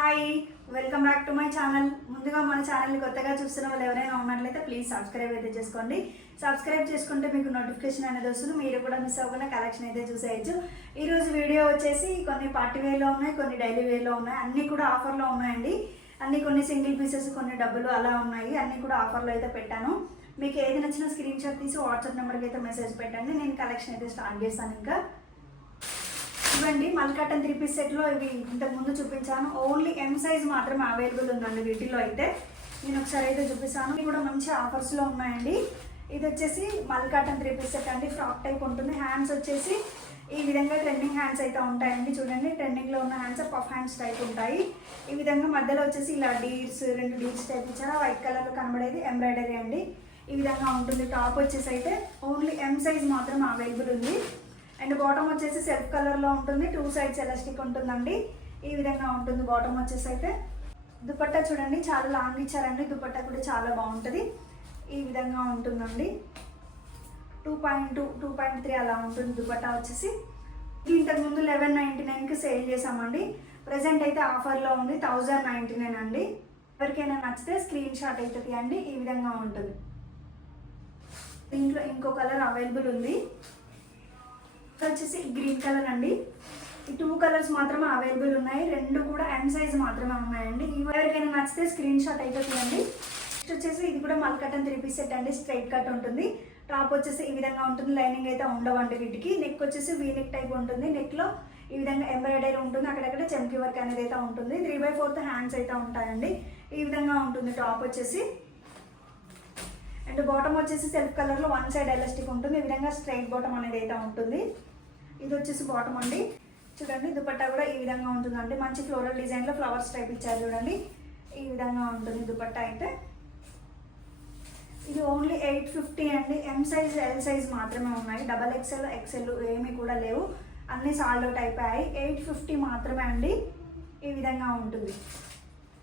Hi, welcome back to my channel. ముందుగా మన ఛానల్ని కొత్తగా చూస్తున్న వాళ్ళు ఎవరైనా ఉన్నట్లయితే ప్లీజ్ సబ్స్క్రైబ్ అయితే చేసుకోండి. సబ్స్క్రైబ్ చేసుకుంటే మీకు నోటిఫికేషన్ అనేది వస్తుంది. మీరు కూడా మిస్ అవ్వకుండా కలెక్షన్ అయితే చూసేయచ్చు. ఈరోజు వీడియో వచ్చేసి కొన్ని పార్టీ వేర్లో ఉన్నాయి, కొన్ని డైలీ వేర్లో ఉన్నాయి. అన్నీ కూడా ఆఫర్లో ఉన్నాయండి. అన్నీ కొన్ని సింగిల్ పీసెస్, కొన్ని డబ్బులు అలా ఉన్నాయి. అన్నీ కూడా ఆఫర్లో అయితే పెట్టాను. మీకు ఏది నచ్చిన స్క్రీన్ షాట్ తీసి వాట్సాప్ నెంబర్కి అయితే మెసేజ్ పెట్టండి. నేను కలెక్షన్ అయితే స్టార్ట్ చేస్తాను. ఇంకా ఇవ్వండి, మల్కాటన్ 3 పీస్ సెట్లో ఇవి ఇంతకు ముందు చూపించాను. ఓన్లీ ఎం సైజ్ మాత్రమే అవైలబుల్ ఉందండి వీటిలో. అయితే నేను ఒకసారి అయితే చూపిస్తాను. ఇవి కూడా మంచి ఆఫర్స్లో ఉన్నాయండి. ఇది వచ్చేసి మల్కాటన్ 3 పీస్ సెట్ అండి. ఫ్రాక్ టైప్ ఉంటుంది. హ్యాండ్స్ వచ్చేసి ఈ విధంగా ట్రెండింగ్ హ్యాండ్స్ అయితే ఉంటాయండి. చూడండి, ట్రెండింగ్లో ఉన్న హ్యాండ్స్ పఫ్ హ్యాండ్స్ టైప్ ఉంటాయి. ఈ విధంగా మధ్యలో వచ్చేసి ఇలా డీర్స్, 2 డీర్స్ టైప్ ఇచ్చారు. వైట్ కలర్లో కనబడేది ఎంబ్రాయిడరీ అండి. ఈ విధంగా ఉంటుంది. టాప్ వచ్చేసి అయితే ఓన్లీ ఎం సైజ్ మాత్రం అవైలబుల్ ఉంది. అండ్ బాటమ్ వచ్చేసి సెల్ఫ్ కలర్లో ఉంటుంది. 2 సైడ్స్ ఎలాస్టిక్ ఉంటుందండి. ఈ విధంగా ఉంటుంది. బాటమ్ వచ్చేసి అయితే దుపట్టా చూడండి, చాలా లాంగ్ ఇచ్చారండి. దుపట్టా కూడా చాలా బాగుంటుంది. ఈ విధంగా ఉంటుందండి. 2.2, 2.3 అలా ఉంటుంది దుపట్టా వచ్చేసి. ఇంతకు ముందు 1199కి సేల్ చేసామండి. ప్రజెంట్ అయితే ఆఫర్లో ఉంది 1099 అండి. ఎవరికైనా నచ్చితే స్క్రీన్ షాట్ అయితే తీయండి. ఈ విధంగా ఉంటుంది. దీంట్లో ఇంకో కలర్ అవైలబుల్ ఉంది. వచ్చేసి గ్రీన్ కలర్ అండి. ఈ 2 కలర్స్ మాత్రమే అవైలబుల్ ఉన్నాయి. 2 కూడా ఎం సైజ్ మాత్రమే ఉన్నాయండి. ఎవరికైనా నచ్చితే స్క్రీన్ షాట్ అయితే తీయండి. నెక్స్ట్ వచ్చేసి ఇది కూడా మల్కాటన్ 3 పీస్ సెట్ అండి. స్ట్రైట్ కట్ ఉంటుంది. టాప్ వచ్చేసి ఈ విధంగా ఉంటుంది. లైనింగ్ అయితే ఉండవండి వీటికి. నెక్ వచ్చేసి వీ నెక్ టైప్ ఉంటుంది. నెక్లో ఈ విధంగా ఎంబ్రాయిడరీ ఉంటుంది. అక్కడక్కడ చెంకి వర్క్ అనేది అయితే ఉంటుంది. 3/4 హ్యాండ్స్ అయితే ఉంటాయండి. ఈ విధంగా ఉంటుంది టాప్ వచ్చేసి. అండ్ బాటమ్ వచ్చేసి సెల్ఫ్ కలర్లో 1 సైడ్ ఎలాస్టిక్ ఉంటుంది. ఈ విధంగా స్ట్రైట్ బాటమ్ అనేది అయితే ఉంటుంది. ఇది వచ్చేసి బాటమ్ అండి. చూడండి, దుపట్టా కూడా ఈ విధంగా ఉంటుందండి. మంచి ఫ్లోరల్ డిజైన్లో ఫ్లవర్స్ టైప్ ఇచ్చారు చూడండి. ఈ విధంగా ఉంటుంది దుపట్టా అయితే. ఇది ఓన్లీ 850 అండి. ఎం సైజ్, ఎల్ సైజ్ మాత్రమే ఉన్నాయి. XXL, XL ఏమీ కూడా లేవు. అన్నీ సాల్డ్ అవుట్ అయిపోయాయి. 850 మాత్రమే అండి. ఈ విధంగా ఉంటుంది.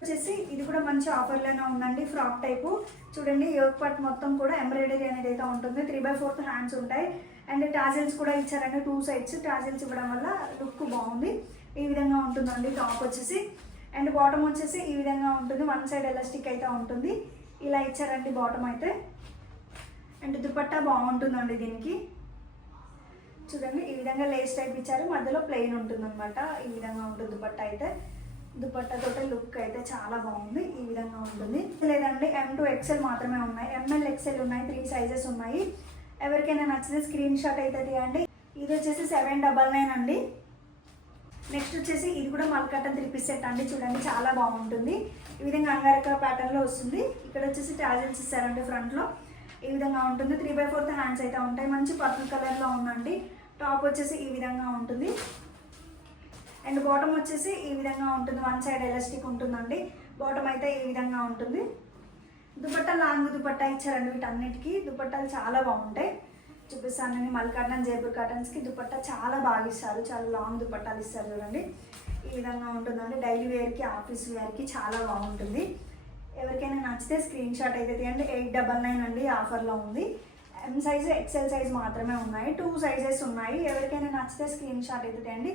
వచ్చేసి ఇది కూడా మంచి ఆఫర్లోనే ఉందండి. ఫ్రాక్ టైపు చూడండి. యోక్ పార్ట్ మొత్తం కూడా ఎంబ్రాయిడరీ అనేది అయితే ఉంటుంది. 3/4 హ్యాండ్స్ ఉంటాయి. అండ్ టాజిల్స్ కూడా ఇచ్చారండి. 2 సైడ్స్ టాజిల్స్ ఇవ్వడం వల్ల లుక్ బాగుంది. ఈ విధంగా ఉంటుందండి టాప్ వచ్చేసి. అండ్ బాటమ్ వచ్చేసి ఈ విధంగా ఉంటుంది. 1 సైడ్ ఎలాస్టిక్ అయితే ఉంటుంది. ఇలా ఇచ్చారండి బాటమ్ అయితే. అండ్ దుపట్టా బాగుంటుందండి దీనికి. చూడండి, ఈ విధంగా లేస్ టైప్ ఇచ్చారు. మధ్యలో ప్లెయిన్ ఉంటుందన్నమాట. ఈ విధంగా ఉంటుంది దుపట్టా అయితే. దుపట్టాతో లుక్ అయితే చాలా బాగుంది. ఈ విధంగా ఉంటుంది. లేదండి, M to XL మాత్రమే ఉన్నాయి. ML, XL ఉన్నాయి. 3 సైజెస్ ఉన్నాయి. ఎవరికైనా నచ్చితే స్క్రీన్ షాట్ అయితే తీయండి. ఇది వచ్చేసి 799 అండి. నెక్స్ట్ వచ్చేసి ఇది కూడా మల్కాటన్ 3 పీస్ సెట్ అండి. చూడండి, చాలా బాగుంటుంది. ఈ విధంగా అంగారక ప్యాటర్న్లో వస్తుంది. ఇక్కడ వచ్చేసి టాజిల్స్ ఇస్తారండి ఫ్రంట్లో. ఈ విధంగా ఉంటుంది. 3/4 హ్యాండ్స్ అయితే ఉంటాయి. మంచి పర్పుల్ కలర్లో ఉందండి. టాప్ వచ్చేసి ఈ విధంగా ఉంటుంది. అండ్ బాటమ్ వచ్చేసి ఈ విధంగా ఉంటుంది. 1 సైడ్ ఎలాస్టిక్ ఉంటుందండి. బాటమ్ అయితే ఈ విధంగా ఉంటుంది. దుపట్టా లాంగ్ దుపట్టా ఇచ్చారండి. వీటన్నిటికీ దుపట్టాలు చాలా బాగుంటాయి. చూపిస్తాను నేను. మల్కాటన్, జైపూర్ కాటన్స్కి దుపట్టా చాలా బాగా ఇస్తారు. చాలా లాంగ్ దుపట్టాలు ఇస్తారు చూడండి. ఈ విధంగా ఉంటుందండి. డైలీ వేర్కి, ఆఫీస్ వేర్కి చాలా బాగుంటుంది. ఎవరికైనా నచ్చితే స్క్రీన్ షాట్ అయితే తీయండి. 899 అండి. ఆఫర్లో ఉంది. ఎం సైజ్, XL సైజ్ మాత్రమే ఉన్నాయి. 2 సైజెస్ ఉన్నాయి. ఎవరికైనా నచ్చితే స్క్రీన్ షాట్ అయితే తీయండి.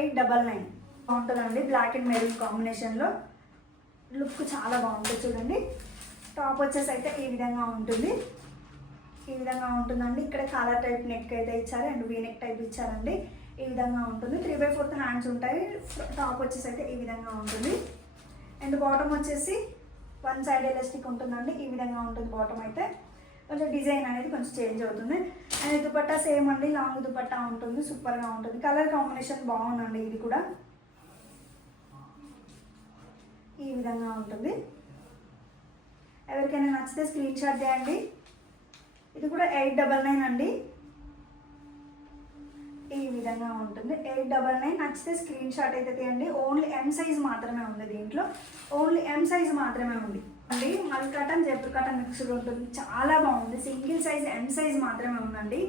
899 బాగుంటుందండి. బ్లాక్ అండ్ మెరూన్ కాంబినేషన్లో లుక్ చాలా బాగుంటుంది. చూడండి, టాప్ వచ్చేసి అయితే ఈ విధంగా ఉంటుంది. ఈ విధంగా ఉంటుందండి. ఇక్కడ కాలర్ టైప్ నెక్ అయితే ఇచ్చారు. అండ్ వీ నెక్ టైప్ ఇచ్చారండి. ఈ విధంగా ఉంటుంది. 3/4 హ్యాండ్స్ ఉంటాయి. టాప్ వచ్చేసి అయితే ఈ విధంగా ఉంటుంది. అండ్ బాటమ్ వచ్చేసి 1 సైడ్ ఎలాస్టిక్ ఉంటుందండి. ఈ విధంగా ఉంటుంది బాటమ్ అయితే. కొంచెం డిజైన్ అనేది కొంచెం చేంజ్ అవుతుంది. అండ్ దుపట్టా సేమ్ అండి. లాంగ్ దుపట్టా ఉంటుంది. సూపర్గా ఉంటుంది. కలర్ కాంబినేషన్ బాగుందండి. ఇది కూడా ఈ విధంగా ఉంటుంది. ఎవరికైనా నచ్చితే స్క్రీన్ షాట్ చేయండి. ఇది కూడా 899 అండి. ఈ విధంగా ఉంటుంది. 899 నచ్చితే స్క్రీన్ షాట్ అయితే తీయండి. ఓన్లీ ఎం సైజ్ మాత్రమే ఉంది దీంట్లో. ఓన్లీ ఎం సైజ్ మాత్రమే ఉంది అండి. మల్కాటన్, జైపూర్ కాటన్ మిక్స్డ్ ఉంటుంది. చాలా బాగుంది. సింగిల్ సైజ్ ఎం సైజ్ మాత్రమే ఉందండి.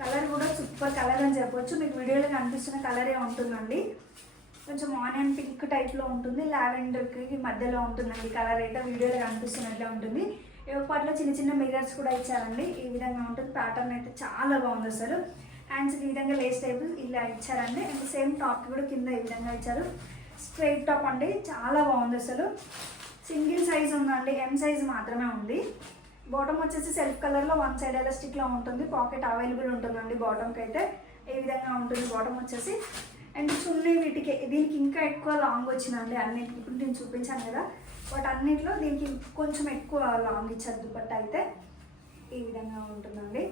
కలర్ కూడా సూపర్ కలర్ అని చెప్పొచ్చు. మీకు వీడియోలో కనిపిస్తున్న కలరే ఉంటుందండి. కొంచెం ఆనియన్ పింక్ టైప్లో ఉంటుంది. లావెండర్కి మధ్యలో ఉంటుందండి. కలర్ అయితే వీడియోలో కనిపిస్తున్నట్లే ఉంటుంది. పాటలో చిన్న చిన్న మిర్రర్స్ కూడా ఇచ్చారండి. ఈ విధంగా ఉంటుంది. ప్యాటర్న్ అయితే చాలా బాగుంది అసలు. హ్యాండ్స్కి ఈ విధంగా లేస్ టైప్ ఇలా ఇచ్చారండి. అండ్ సేమ్ టాప్కి కూడా కింద ఈ విధంగా ఇచ్చారు. స్ట్రైట్ టాప్ అండి, చాలా బాగుంది అసలు. సింగిల్ సైజ్ ఉందండి, ఎం సైజ్ మాత్రమే ఉంది. బాటమ్ వచ్చేసి సెల్ఫ్ కలర్లో వన్ సైడ్ ఎలాస్టిక్లో ఉంటుంది. పాకెట్ అవైలబుల్ ఉంటుందండి బాటమ్కి అయితే. ఈ విధంగా ఉంటుంది బాటమ్ వచ్చేసి. అండ్ చున్నీ దీనికి ఇంకా ఎక్కువ లాంగ్ వచ్చిందండి అన్నిటికి. ఇప్పుడు నేను చూపించాను కదా, బట్ అన్నిట్లో దీనికి కొంచెం ఎక్కువ లాంగ్ ఇచ్చారు దుపట్టా అయితే. ఈ విధంగా ఉంటుందండి.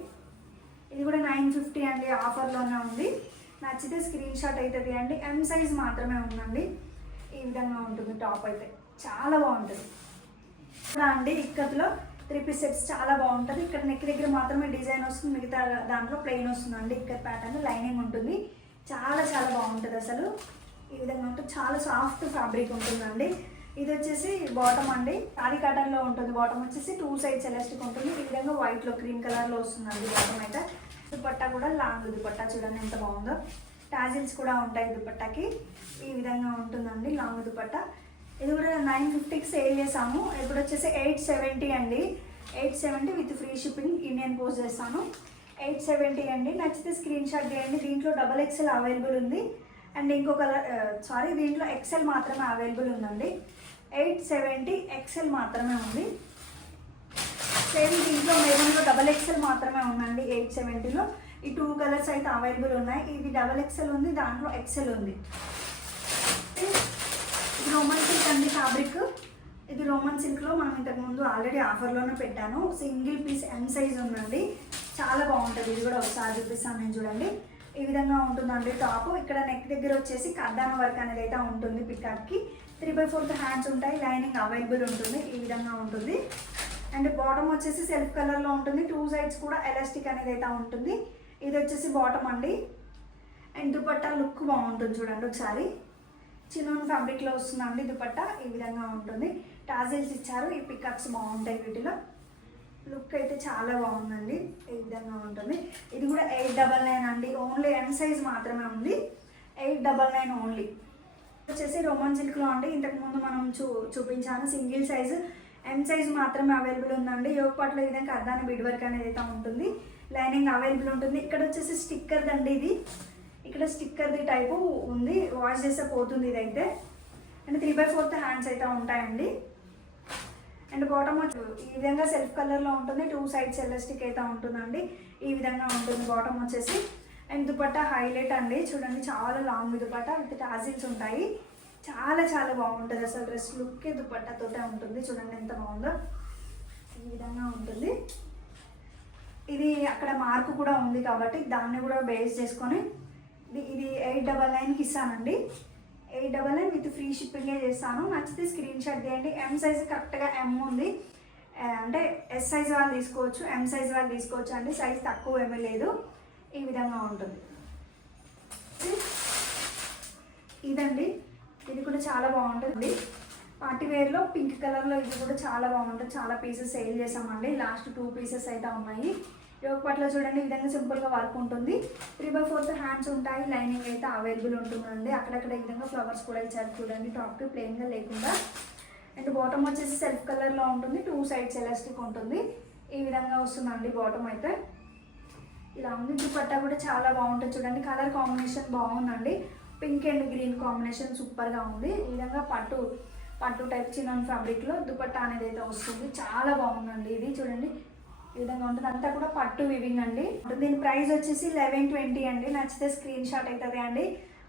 ఇది కూడా 950 అండి, ఆఫర్లోనే ఉంది. నచ్చితే స్క్రీన్ షాట్ అవుతుంది అండి. ఎం సైజ్ మాత్రమే ఉందండి. ఈ విధంగా ఉంటుంది టాప్ అయితే, చాలా బాగుంటుంది. ఇక్కడ అండి ఇక్కత్లో 3 పీస్ సెట్స్ చాలా బాగుంటుంది. ఇక్కడ నెక్ దగ్గర మాత్రమే డిజైన్ వస్తుంది, మిగతా దాంట్లో ప్లెయిన్ వస్తుందండి. ఇక్కడ ప్యాటర్న్ లైనింగ్ ఉంటుంది, చాలా చాలా బాగుంటుంది అసలు. ఈ విధంగా ఉంటుంది, చాలా సాఫ్ట్ ఫ్యాబ్రిక్ ఉంటుందండి. ఇది వచ్చేసి బాటమ్ అండి, తాడి కాటన్లో ఉంటుంది. బాటమ్ వచ్చేసి 2 సైడ్స్ ఎలాస్టిక్ ఉంటుంది. ఈ విధంగా వైట్లో క్రీమ్ కలర్లో వస్తుందండి బాటమ్ అయితే. దుపట్టా కూడా లాంగ్ దుపట్టా, చూడండి ఎంత బాగుందో. టాజిల్స్ కూడా ఉంటాయి దుపట్టాకి. ఈ విధంగా ఉంటుందండి లాంగ్ దుపట్టా. ఇది కూడా 950కి సేల్ చేసాము. ఇప్పుడు వచ్చేసి 870 అండి. 870 with free shipping, Indian post చేస్తాను. 870 అండి. నచ్చితే స్క్రీన్ షాట్ చేయండి. దీంట్లో XXL అవైలబుల్ ఉంది. అండ్ ఇంకో కలర్ దీంట్లో XL మాత్రమే అవైలబుల్ ఉందండి. 870 XL మాత్రమే ఉంది. సేమ్ దీంట్లో మెరూన్లో XXL మాత్రమే ఉందండి 870లో. ఈ 2 కలర్స్ అయితే అవైలబుల్ ఉన్నాయి. ఇది XXL ఉంది, దాంట్లో XL ఉంది. ఇది రోమన్ సిల్క్ అండి ఫ్యాబ్రిక్. ఇది రోమన్ సిల్క్లో మనం ఇంతకుముందు ఆల్రెడీ ఆఫర్లోనే పెట్టాను. సింగిల్ పీస్ ఎం సైజ్ ఉందండి, చాలా బాగుంటుంది. ఇది కూడా ఒకసారి చూపిస్తాను నేను, చూడండి. ఈ విధంగా ఉంటుందండి టాప్. ఇక్కడ నెక్ దగ్గర వచ్చేసి కర్దాన వర్క్ అనేది అయితే ఉంటుంది. పికాక్కి 3/4 హ్యాండ్స్ ఉంటాయి. లైనింగ్ అవైలబుల్ ఉంటుంది. ఈ విధంగా ఉంటుంది. అండ్ బాటమ్ వచ్చేసి సెల్ఫ్ కలర్లో ఉంటుంది. 2 సైడ్స్ కూడా ఎలాస్టిక్ అనేది అయితే ఉంటుంది. ఇది వచ్చేసి బాటమ్ అండి. అండ్ దుపట్టా లుక్ బాగుంటుంది, చూడండి ఒకసారి. చిన్నోన్ ఫ్యాబ్రిక్లో వస్తుందండి దుపట్టా. ఈ విధంగా ఉంటుంది. టాజిల్స్ ఇచ్చారు. ఈ పికాక్స్ బాగుంటాయి వీటిలో. లుక్ అయితే చాలా బాగుందండి. ఈ విధంగా ఉంటుంది. ఇది కూడా 899 అండి. ఓన్లీ ఎం సైజ్ మాత్రమే ఉంది. 899 ఓన్లీ. వచ్చేసి రోమన్ సిల్క్లో అండి. ఇంతకుముందు మనం చూపించాను సింగిల్ సైజు. ఎం సైజ్ మాత్రమే అవైలబుల్ ఉందండి. యోగపాట్లో ఈ విధంగా అర్ధాన బీడ్ వర్క్ అనేది అయితే ఉంటుంది. లైనింగ్ అవైలబుల్ ఉంటుంది. ఇక్కడ వచ్చేసి స్టిక్కర్ది అండి ఇది. ఇక్కడ స్టిక్కర్ది టైపు ఉంది, వాష్ చేస్తే పోతుంది ఇదైతే. అండ్ 3/4 హ్యాండ్స్ అయితే ఉంటాయండి. అండ్ బాటమ్ ఈ విధంగా సెల్ఫ్ కలర్లో ఉంటుంది. 2 సైడ్స్ ఎలాస్టిక్ అయితే ఉంటుందండి. ఈ విధంగా ఉంటుంది బాటమ్ వచ్చేసి. అండ్ దుపట్టా హైలైట్ అండి, చూడండి చాలా లాంగ్ దుపట్టా విత్ టాజిల్స్ ఉంటాయి. చాలా చాలా బాగుంటుంది అసలు. డ్రెస్ లుక్కే దుపట్టాతోటే ఉంటుంది, చూడండి ఎంత బాగుందో. ఈ విధంగా ఉంటుంది. ఇది అక్కడ మార్కు కూడా ఉంది కాబట్టి దాన్ని కూడా బేస్ చేసుకొని ఇది 899కి ఇస్తానండి. 899 విత్ ఫ్రీ షిప్పింగే చేస్తాను. నచ్చితే స్క్రీన్ షాట్ చేయండి. ఎం సైజ్ కరెక్ట్గా ఎం ఉంది, అంటే ఎస్ సైజ్ వాళ్ళు తీసుకోవచ్చు, ఎం సైజ్ వాళ్ళు తీసుకోవచ్చు అండి. సైజ్ తక్కువ ఏమీ లేదు. ఈ విధంగా ఉంటుంది. ఇదండి, ఇది కూడా చాలా బాగుంటుంది. పార్టీ వేర్లో పింక్ కలర్లో ఇది కూడా చాలా బాగుంటుంది. చాలా పీసెస్ సేల్ చేసామండి. లాస్ట్ 2 పీసెస్ అయితే ఉన్నాయి. యోగపాట్లో చూడండి ఈ విధంగా సింపుల్గా వర్క్ ఉంటుంది. 3/4 హ్యాండ్స్ ఉంటాయి. లైనింగ్ అయితే అవైలబుల్ ఉంటుందండి. అక్కడక్కడ ఈ విధంగా ఫ్లవర్స్ కూడా ఇచ్చారు, చూడండి టాప్కి ప్లెయిన్గా లేకుండా. అండ్ బాటమ్ వచ్చేసి సెల్ఫ్ కలర్లో ఉంటుంది. 2 సైడ్స్ ఎలాస్టిక్ ఉంటుంది. ఈ విధంగా వస్తుందండి బాటమ్ అయితే. ఇలా ఉంది. దుపట్టా కూడా చాలా బాగుంటుంది, చూడండి కలర్ కాంబినేషన్ బాగుందండి. పింక్ అండ్ గ్రీన్ కాంబినేషన్ సూపర్గా ఉంది. ఈ విధంగా పట్టు టైప్ చిన్న ఫ్యాబ్రిక్లో దుపట్టా అనేది అయితే వస్తుంది. చాలా బాగుందండి. ఇది చూడండి ఈ విధంగా ఉంటుంది. అంతా కూడా పట్టు వివింగ్ అండి. దీని ప్రైస్ వచ్చేసి 1120 అండి. నచ్చితే స్క్రీన్ షాట్ అవుతుంది అండి.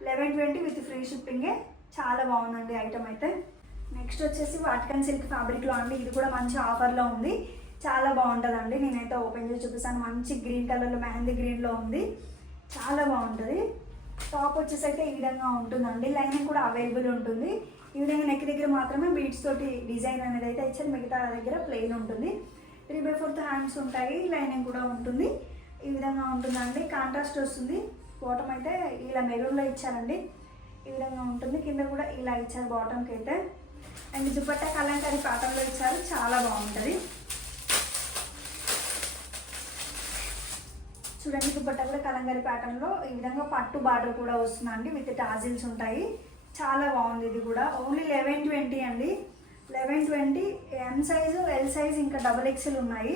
1120 విత్ ఫ్రీ షిప్పింగే. చాలా బాగుందండి ఐటమ్ అయితే. నెక్స్ట్ వచ్చేసి వాటికన్ సిల్క్ ఫ్యాబ్రిక్లో అండి. ఇది కూడా మంచి ఆఫర్లో ఉంది, చాలా బాగుంటుందండి. నేనైతే ఓపెన్ చేసి చూపిస్తాను. మంచి గ్రీన్ కలర్లో మెహందీ గ్రీన్లో ఉంది, చాలా బాగుంటుంది. టాప్ వచ్చేసి అయితే ఈ విధంగా ఉంటుందండి. లైనింగ్ కూడా అవైలబుల్ ఉంటుంది. ఈ విధంగా నెక్ దగ్గర మాత్రమే బీడ్స్ తోటి డిజైన్ అనేది అయితే ఇచ్చారు, మిగతా దగ్గర ప్లెయిన్ ఉంటుంది. 3/4 హ్యాండ్స్ ఉంటాయి. లైనింగ్ కూడా ఉంటుంది. ఈ విధంగా ఉంటుందండి. కాంట్రాస్ట్ వస్తుంది. బాటమ్ అయితే ఇలా మెరూన్లో ఇచ్చారండి. ఈ విధంగా ఉంటుంది. కింద కూడా ఇలా ఇచ్చారు బాటమ్కి అయితే. అండ్ దుపట్టా కలంకారీ ప్యాటర్న్లో ఇచ్చారు, చాలా బాగుంటుంది. చూడండి దుపట్టా కూడా కలంకారీ ప్యాటర్న్లో ఈ విధంగా పట్టు బార్డర్ కూడా వస్తుందండి. విత్ టాజిల్స్ ఉంటాయి. చాలా బాగుంది. ఇది కూడా ఓన్లీ 1120 అండి. 1120. ఎం సైజు, ఎల్ సైజు, ఇంకా XXL ఉన్నాయి.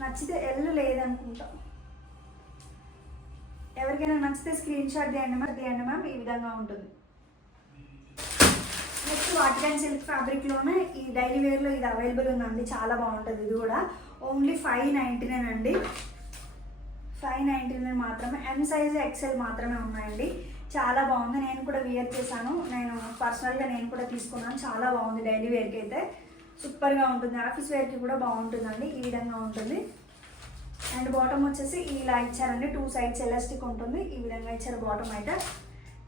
నచ్చితే ఎల్ లేదనుకుంటా. ఎవరికైనా నచ్చితే స్క్రీన్ షాట్ తీయండి మ్యామ్. ఈ విధంగా ఉంటుంది. నెక్స్ట్ వాటికన్ సిల్క్ ఫ్యాబ్రిక్లోనే ఈ డైలీ వేర్లో ఇది అవైలబుల్ ఉందండి, చాలా బాగుంటుంది. ఇది కూడా ఓన్లీ 599 అండి, 599 మాత్రమే. ఎం సైజ్ ఎక్సెల్ మాత్రమే ఉన్నాయండి. చాలా బాగుంది, నేను కూడా వేర్ చేశాను, నేను పర్సనల్గా నేను కూడా తీసుకున్నాను. చాలా బాగుంది, డైలీ వేర్కి అయితే సూపర్గా ఉంటుంది, ఆఫీస్ వేర్కి కూడా బాగుంటుందండి. ఈ విధంగా ఉంటుంది. అండ్ బాటమ్ వచ్చేసి ఇలా ఇచ్చారండి, 2 సైడ్స్ ఎలాస్టిక్ ఉంటుంది. ఈ విధంగా ఇచ్చారు బాటమ్ అయితే.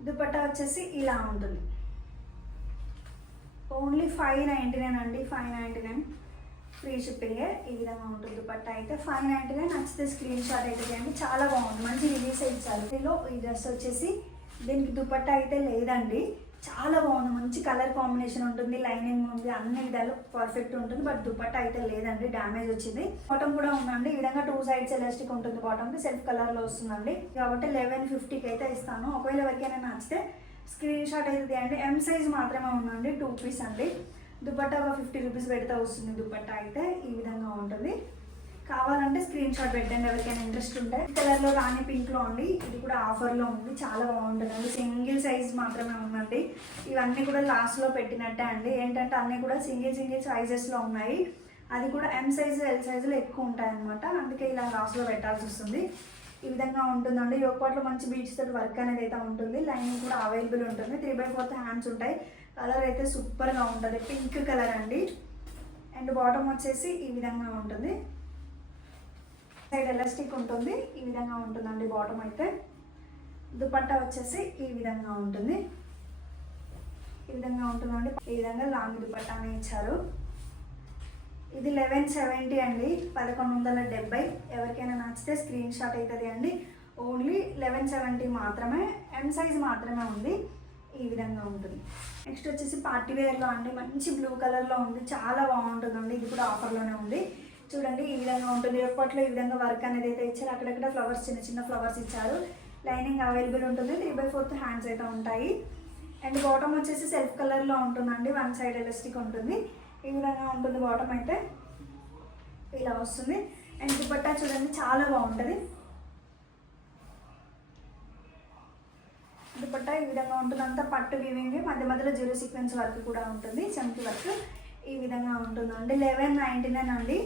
దుపట్టా వచ్చేసి ఇలా ఉంటుంది. ఓన్లీ 599 అండి, 599 ఫ్రీ షిప్పింగే. ఈ విధంగా ఉంటుంది దుపట్టా అయితే. 599 నచ్చితే స్క్రీన్ షాట్ అయితే చేయండి. చాలా బాగుంది, మంచి రిలీజ్ ఇచ్చారు. దీనిలో ఈ డ్రెస్ వచ్చేసి దీనికి దుపట్టా అయితే లేదండి, చాలా బాగుంది, మంచి కలర్ కాంబినేషన్ ఉంటుంది, లైనింగ్ ఉంది, అన్ని విధాలు పర్ఫెక్ట్ ఉంటుంది. బట్ దుపట్టా అయితే లేదండి, డ్యామేజ్ వచ్చింది. బాటమ్ కూడా ఉందండి, ఈ విధంగా 2 సైడ్స్ ఎలాస్టిక్ ఉంటుంది. బాటమ్కి సెల్ఫ్ కలర్లో వస్తుందండి. కాబట్టి 1150కి అయితే ఇస్తాను. ఒకవేళ ఎవరికైనా నచ్చితే స్క్రీన్ షాట్ అయితే తీయండి. ఎం సైజ్ మాత్రమే ఉందండి, 2 పీస్ అండి. దుపట్టా ఒక 50 రూపీస్ పెడితే వస్తుంది. దుపట్టా అయితే ఈ విధంగా ఉంటుంది. కావాలంటే స్క్రీన్ షాట్ పెట్టండి ఎవరికైనా ఇంట్రెస్ట్ ఉంటే. కలర్లో రాణి పింక్లో అండి, ఇది కూడా ఆఫర్లో ఉంది, చాలా బాగుంటుందండి. సింగిల్ సైజ్ మాత్రమే ఉందండి. ఇవన్నీ కూడా లాస్ట్లో పెట్టినట్టే అండి. ఏంటంటే అన్నీ కూడా సింగిల్ సైజెస్లో ఉన్నాయి. అది కూడా ఎం సైజు ఎల్ సైజులో ఎక్కువ ఉంటాయి అనమాట, అందుకే ఇలా లాస్ట్లో పెట్టాల్సి వస్తుంది. ఈ విధంగా ఉంటుందండి. యోగపాట్లో మంచి బీడ్స్ తోటి వర్క్ అనేది అయితే ఉంటుంది. లైనింగ్ కూడా అవైలబుల్ ఉంటుంది. 3/4 హ్యాండ్స్ ఉంటాయి. కలర్ అయితే సూపర్గా ఉంటుంది, పింక్ కలర్ అండి. అండ్ బాటమ్ వచ్చేసి ఈ విధంగా ఉంటుంది, సైడ్ ఎలాస్టిక్ ఉంటుంది. ఈ విధంగా ఉంటుందండి బాటమ్ అయితే. దుపట్టా వచ్చేసి ఈ విధంగా ఉంటుంది, ఈ విధంగా ఉంటుందండి. ఈ విధంగా లాంగ్ దుపట్టానే ఇచ్చారు. ఇది 1170 అండి, 1170. ఎవరికైనా నచ్చితే స్క్రీన్ షాట్ అవుతుంది అండి. ఓన్లీ 1170 మాత్రమే. ఎం సైజ్ మాత్రమే ఉంది. ఈ విధంగా ఉంటుంది. నెక్స్ట్ వచ్చేసి పార్టీ వేర్లో అండి, మంచి బ్లూ కలర్లో ఉంది, చాలా బాగుంటుందండి. ఇది కూడా ఆఫర్లోనే ఉంది. చూడండి ఈ విధంగా ఉంటుంది. ఎప్పట్లో ఈ విధంగా వర్క్ అనేది అయితే ఇచ్చారు. అక్కడక్కడ ఫ్లవర్స్, చిన్న ఫ్లవర్స్ ఇచ్చారు. లైనింగ్ అవైలబుల్ ఉంటుంది. 3/4 హ్యాండ్స్ అయితే ఉంటాయి. అండ్ బాటమ్ వచ్చేసి సెల్ఫ్ కలర్లో ఉంటుందండి, 1 సైడ్ ఎలాస్టిక్ ఉంటుంది. ఈ విధంగా ఉంటుంది బాటమ్ అయితే, ఇలా వస్తుంది. అండ్ దుపట్టా చూడండి చాలా బాగుంటుంది. దుపట్టా ఈ విధంగా ఉంటుంది, అంతా పట్టు వీవింగ్, మధ్యలో జీరో సీక్వెన్స్ వర్క్ కూడా ఉంటుంది, చంకి వర్క్. ఈ విధంగా ఉంటుందండి. 1199 అండి,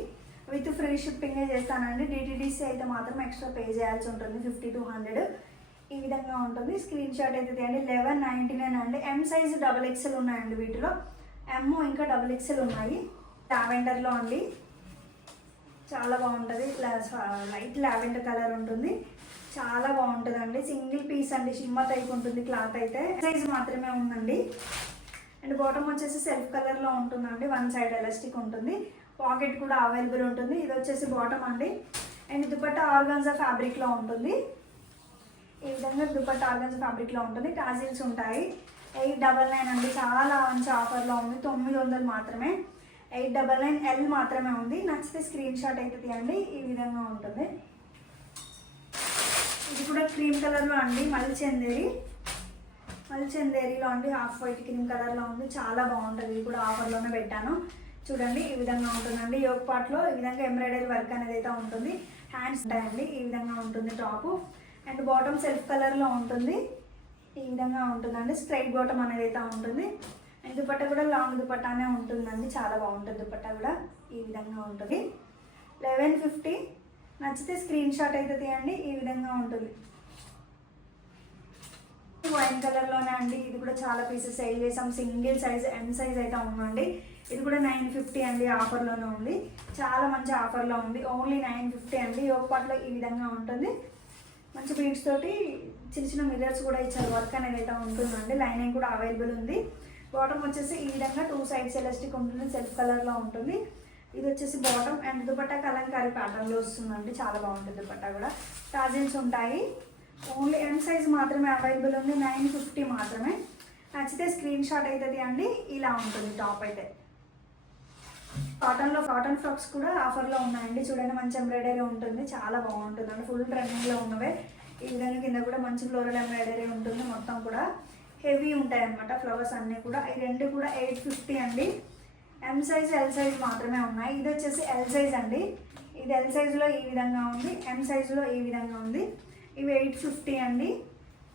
విత్ ఫ్రీ షిప్పింగే చేస్తానండి. డిటీడీసీ అయితే మాత్రం ఎక్స్ట్రా పే చేయాల్సి ఉంటుంది, 50 to 100. ఈ విధంగా ఉంటుంది. స్క్రీన్ షాట్ అయితే తీయండి. 1199 అండి. ఎం సైజు XXL ఉన్నాయండి వీటిలో. ఎమ్ ఇంకా XXL ఉన్నాయి. లావెండర్లో అండి, చాలా బాగుంటుంది. లైట్ లావెండర్ కలర్ ఉంటుంది, చాలా బాగుంటుందండి. సింగిల్ పీస్ అండి, షిమ్మా టైప్ ఉంటుంది క్లాత్ అయితే. సైజ్ మాత్రమే ఉందండి. అండ్ బాటమ్ వచ్చేసి సెల్ఫ్ కలర్లో ఉంటుందండి, 1 సైడ్ ఎలాస్టిక్ ఉంటుంది. పాకెట్ కూడా అవైలబుల్ ఉంటుంది. ఇది వచ్చేసి బాటమ్ అండి. అండ్ దుపట్టా ఆర్గాన్జా ఫ్యాబ్రిక్లో ఉంటుంది. ఈ విధంగా దుపట్టా ఆర్గాన్జా ఫ్యాబ్రిక్లో ఉంటుంది. టాజిల్స్ ఉంటాయి. 899 అండి, చాలా మంచి ఆఫర్లో ఉంది. 900 మాత్రమే. 899 ఎల్ మాత్రమే ఉంది. నచ్చితే స్క్రీన్ షాట్ అయితే తీయండి. ఈ విధంగా ఉంటుంది. ఇది కూడా క్రీమ్ కలర్లో అండి, మల్చందేరిలో అండి, హాఫ్ వైట్ క్రీమ్ కలర్లో ఉంది, చాలా బాగుంటుంది. ఇది కూడా ఆఫర్లోనే పెట్టాను. చూడండి ఈ విధంగా ఉంటుందండి. యోగ్ పార్ట్లో ఈ విధంగా ఎంబ్రాయిడరీ వర్క్ అనేది అయితే ఉంటుంది. హ్యాండ్స్ ఉంటాయండి, ఈ విధంగా ఉంటుంది టాపు. అండ్ బాటమ్ సెల్ఫ్ కలర్లో ఉంటుంది. ఈ విధంగా ఉంటుందండి. స్ట్రైట్ బాటమ్ అనేది అయితే ఉంటుంది. అండ్ దుపట్టా కూడా లాంగ్ దుపట్టానే ఉంటుందండి, చాలా బాగుంటుంది. దుపట్టా కూడా ఈ విధంగా ఉంటుంది. 1150. నచ్చితే స్క్రీన్ షాట్ అయితే తీయండి. ఈ విధంగా ఉంటుంది. వైన్ కలర్లోనే అండి, ఇది కూడా చాలా పీసెస్ సేల్ చేసాం. సింగిల్ సైజ్ ఎం సైజ్ అయితే ఉందండి. ఇది కూడా 950 అండి, ఆఫర్లోనే ఉంది. చాలా మంచి ఆఫర్లో ఉంది. ఓన్లీ 950 అండి. యోగపాట్లో ఈ విధంగా ఉంటుంది. మంచి బీడ్స్ తోటి చిన్న మిర్రర్స్ కూడా ఇచ్చారు. వర్క్ అనేది అయితే ఉంటుందండి. లైనింగ్ కూడా అవైలబుల్ ఉంది. బాటమ్ వచ్చేసి ఈ విధంగా 2 సైడ్స్ ఎలాస్టిక్ ఉంటుంది, సెల్ఫ్ కలర్లో ఉంటుంది. ఇది వచ్చేసి బాటమ్. అండ్ దుపట్టా కలంకారీ ప్యాటర్న్లో వస్తుందండి, చాలా బాగుంటుంది. దుపట్టా కూడా టాజిల్స్ ఉంటాయి. ఓన్లీ ఎం సైజ్ మాత్రమే అవైలబుల్ ఉంది, 950 మాత్రమే. నచ్చితే స్క్రీన్ షాట్ అవుతుంది అండి. ఇలా ఉంటుంది టాప్ అయితే. కాటన్ ఫ్రాక్స్ కూడా ఆఫర్లో ఉన్నాయండి. చూడండి మంచి ఎంబ్రాయిడరీ ఉంటుంది, చాలా బాగుంటుంది అండి. ఫుల్ ట్రెండింగ్లో ఉన్నవే. ఈ విధంగా కింద కూడా మంచి ఫ్లోరల్ ఎంబ్రాయిడరీ ఉంటుంది. మొత్తం కూడా హెవీ ఉంటాయి అన్నమాట ఫ్లవర్స్ అన్నీ కూడా. ఈ రెండు కూడా 850 అండి. ఎం సైజ్ ఎల్ సైజ్ మాత్రమే ఉన్నాయి. ఇది వచ్చేసి ఎల్ సైజ్ అండి. ఇది ఎల్ సైజులో ఈ విధంగా ఉంది, ఎం సైజులో ఈ విధంగా ఉంది. ఇవి 850 అండి.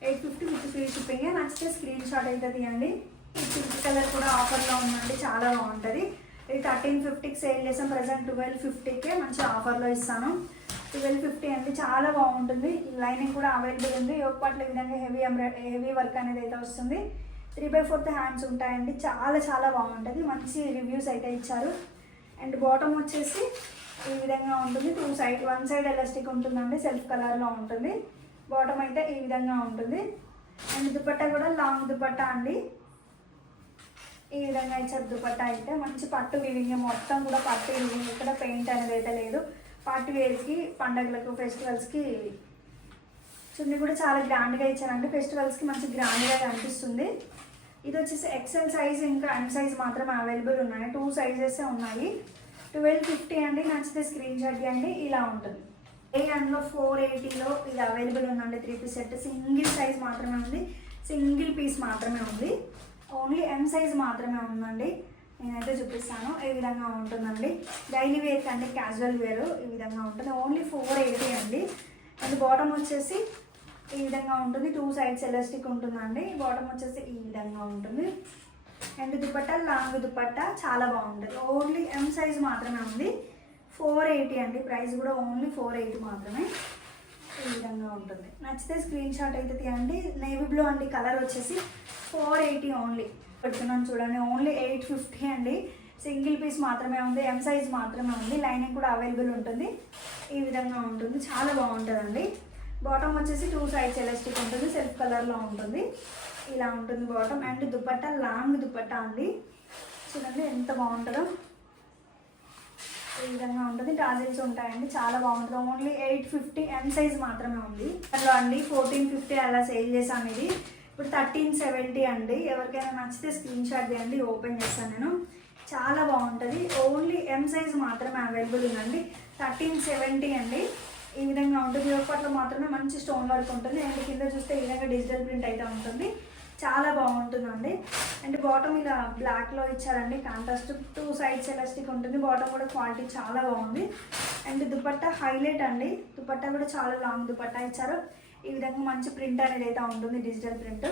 850 విత్ ఫ్రీ షిప్పింగ్. నచ్చితే స్క్రీన్ షాట్ అయితే తీయండి. ఈ పింక్ కలర్ కూడా ఆఫర్లో ఉందండి, చాలా బాగుంటుంది. ఇది 1350కి సేల్ చేసాం, ప్రజెంట్ 1250కే మంచి ఆఫర్లో ఇస్తాను. 1250 అండి, చాలా బాగుంటుంది. లైనింగ్ కూడా అవైలబుల్ ఉంది. యోగ పాటలు ఈ విధంగా హెవీ వర్క్ అనేది అయితే వస్తుంది. 3/4 హ్యాండ్స్ ఉంటాయండి, చాలా చాలా బాగుంటుంది. మంచి రివ్యూస్ అయితే ఇచ్చారు. అండ్ బాటమ్ వచ్చేసి ఈ విధంగా ఉంటుంది. వన్ సైడ్ ఎలాస్టిక్ ఉంటుందండి, సెల్ఫ్ కలర్లో ఉంటుంది. బాటమ్ అయితే ఈ విధంగా ఉంటుంది. అండ్ దుపట్టా కూడా లాంగ్ దుపట్టా అండి, ఈ విధంగా ఇచ్చారు. దుపట్టా అయితే మంచి పట్టు వివింగ్, మొత్తం కూడా పట్టు వివింగ్, ఇక్కడ పెయింట్ అనేది అయితే లేదు. పార్టీ వేర్కి, పండగలకు, ఫెస్టివల్స్కి చున్నీ కూడా చాలా గ్రాండ్గా ఇచ్చారండి. ఫెస్టివల్స్కి మంచి గ్రాండ్గా కనిపిస్తుంది. ఇది వచ్చేసి ఎక్సెల్ సైజ్ ఇంకా ఎం సైజ్ మాత్రమే అవైలబుల్ ఉన్నాయి. 2 సైజెస్ ఉన్నాయి. 1250 అండి. నచ్చితే స్క్రీన్ షాట్ చేయండి. ఇలా ఉంటుంది. అందులో 480లో ఇది అవైలబుల్ ఉందండి. 3 పీస్ సెట్, సింగిల్ సైజ్ మాత్రమే ఉంది, సింగిల్ పీస్ మాత్రమే ఉంది. ఓన్లీ ఎం సైజ్ మాత్రమే ఉందండి. నేనైతే చూపిస్తాను. ఈ విధంగా ఉంటుందండి. డైలీ వేర్ కంటే క్యాజువల్ వేర్ ఈ విధంగా ఉంటుంది. ఓన్లీ 480 అండి. అండ్ బాటమ్ వచ్చేసి ఈ విధంగా ఉంటుంది. 2 సైడ్స్ ఎలాస్టిక్ ఉంటుందండి. బాటమ్ వచ్చేసి ఈ విధంగా ఉంటుంది. అండ్ దుపట్టా లాంగ్ దుపట్టా చాలా బాగుంటుంది. ఓన్లీ ఎం సైజ్ మాత్రమే ఉంది. 480 అండి. ప్రైస్ కూడా ఓన్లీ 480 మాత్రమే. ఈ విధంగా ఉంటుంది. నచ్చితే స్క్రీన్ షాట్ అయితే తీయండి. నేవీ బ్లూ అండి, కలర్ వచ్చేసి 480 ఓన్లీ. పెడుతున్నాను చూడండి. ఓన్లీ 850 అండి. సింగిల్ పీస్ మాత్రమే ఉంది, ఎం సైజ్ మాత్రమే ఉంది. లైనింగ్ కూడా అవైలబుల్ ఉంటుంది. ఈ విధంగా ఉంటుంది, చాలా బాగుంటుందండి. బాటమ్ వచ్చేసి 2 సైడ్స్ ఎలాస్టిక్ ఉంటుంది, సెల్ఫ్ కలర్లో ఉంటుంది. ఇలా ఉంటుంది bottom. And dupatta long dupatta అండి, చూడండి ఎంత బాగుంటుందో. ఈ విధంగా ఉంటుంది. టాజిల్స్ ఉంటాయండి, చాలా బాగుంటుంది. ఓన్లీ 850 ఎం సైజ్ మాత్రమే ఉంది. అందులో అండి 1450 అలా సేల్ చేసాము. ఇది ఇప్పుడు 1370 అండి. ఎవరికైనా నచ్చితే స్క్రీన్ షాట్ చేయండి, ఓపెన్ చేస్తాను నేను. చాలా బాగుంటుంది. ఓన్లీ ఎం సైజ్ మాత్రమే అవైలబుల్ ఉందండి. 1370 అండి. ఈ విధంగా ఉంటుంది. యోగపాట్లో మాత్రమే మంచి స్టోన్ వర్క్ ఉంటుంది. అండ్ కింద చూస్తే ఈ విధంగా డిజిటల్ ప్రింట్ అయితే ఉంటుంది, చాలా బాగుంటుందండి. అండ్ బాటమ్ ఇలా బ్లాక్లో ఇచ్చారండి, కాంట్రాస్ట్. 2 సైడ్స్ ఎలాస్టిక్ ఉంటుంది. బాటమ్ కూడా క్వాలిటీ చాలా బాగుంది. అండ్ దుపట్టా హైలైట్ అండి. దుపట్టా కూడా చాలా లాంగ్ దుపట్టా ఇచ్చారు. ఈ విధంగా మంచి ప్రింట్ అనేది అయితే ఉంటుంది, డిజిటల్ ప్రింట్.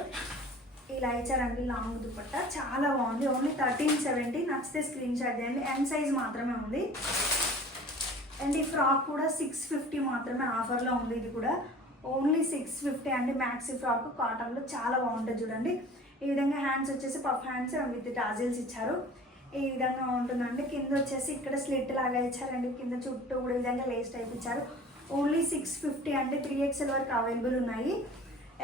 ఇలా ఇచ్చారండి లాంగ్ దుపట్టా, చాలా బాగుంది. ఓన్లీ 1370. నచ్చితే స్క్రీన్ షాట్ చేయండి. ఎం సైజ్ మాత్రమే ఉంది. అండ్ ఈ ఫ్రాక్ కూడా 650 మాత్రమే ఆఫర్లో ఉంది. ఇది కూడా ఓన్లీ 650 అండి. మ్యాక్సీ ఫ్రాక్ కాటన్లో చాలా బాగుంటుంది చూడండి. ఈ విధంగా హ్యాండ్స్ వచ్చేసి పఫ్ హ్యాండ్స్ విత్ టాజిల్స్ ఇచ్చారు. ఈ విధంగా ఉంటుందండి. కింద వచ్చేసి ఇక్కడ స్లిట్ లాగా ఇచ్చారండి. కింద చుట్టూ కూడా ఈ విధంగా లేస్ టైప్ ఇచ్చారు. ఓన్లీ 650 అంటే 3XL వరకు అవైలబుల్ ఉన్నాయి.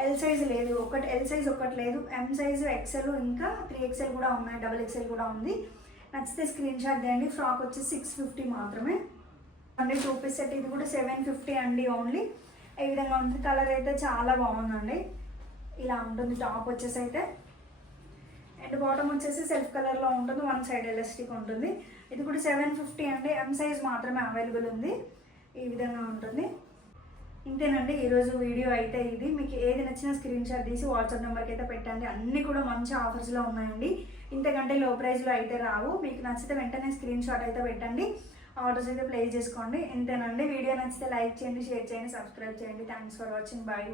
ఎల్ సైజ్ లేదు, ఎల్ సైజ్ ఒకటి లేదు. ఎం సైజు, ఎక్సెల్, ఇంకా 3XL కూడా ఉన్నాయి, XXL కూడా ఉంది. నచ్చితే స్క్రీన్ షాట్ చేయండి. ఫ్రాక్ వచ్చి 650 మాత్రమే అండి. 2 పీస్ సెట్. ఇది కూడా 750 అండి ఓన్లీ. ఈ విధంగా ఉంటుంది. కలర్ అయితే చాలా బాగుందండి. ఇలా ఉంటుంది టాప్ వచ్చేసి అయితే. అండ్ బాటమ్ వచ్చేసి సెల్ఫ్ కలర్లో ఉంటుంది, 1 సైడ్ ఎలాస్టిక్ ఉంటుంది. ఇది కూడా 750 అండి. ఎం సైజ్ మాత్రమే అవైలబుల్ ఉంది. ఈ విధంగా ఉంటుంది. ఇంతేనండి ఈరోజు వీడియో అయితే ఇది. మీకు ఏది నచ్చినా స్క్రీన్ షాట్ తీసి వాట్సాప్ నెంబర్కి అయితే పెట్టండి. అన్నీ కూడా మంచి ఆఫర్స్లో ఉన్నాయండి. ఇంతకంటే లో ప్రైస్లో అయితే రావు. మీకు నచ్చితే వెంటనే స్క్రీన్ షాట్ అయితే పెట్టండి, ఆర్డర్స్ అయితే ప్లేస్ చేసుకోండి. ఇంతేనండి. వీడియో నచ్చితే లైక్ చేయండి, షేర్ చేయండి, సబ్స్క్రైబ్ చేయండి. Thanks for watching. బాయ్.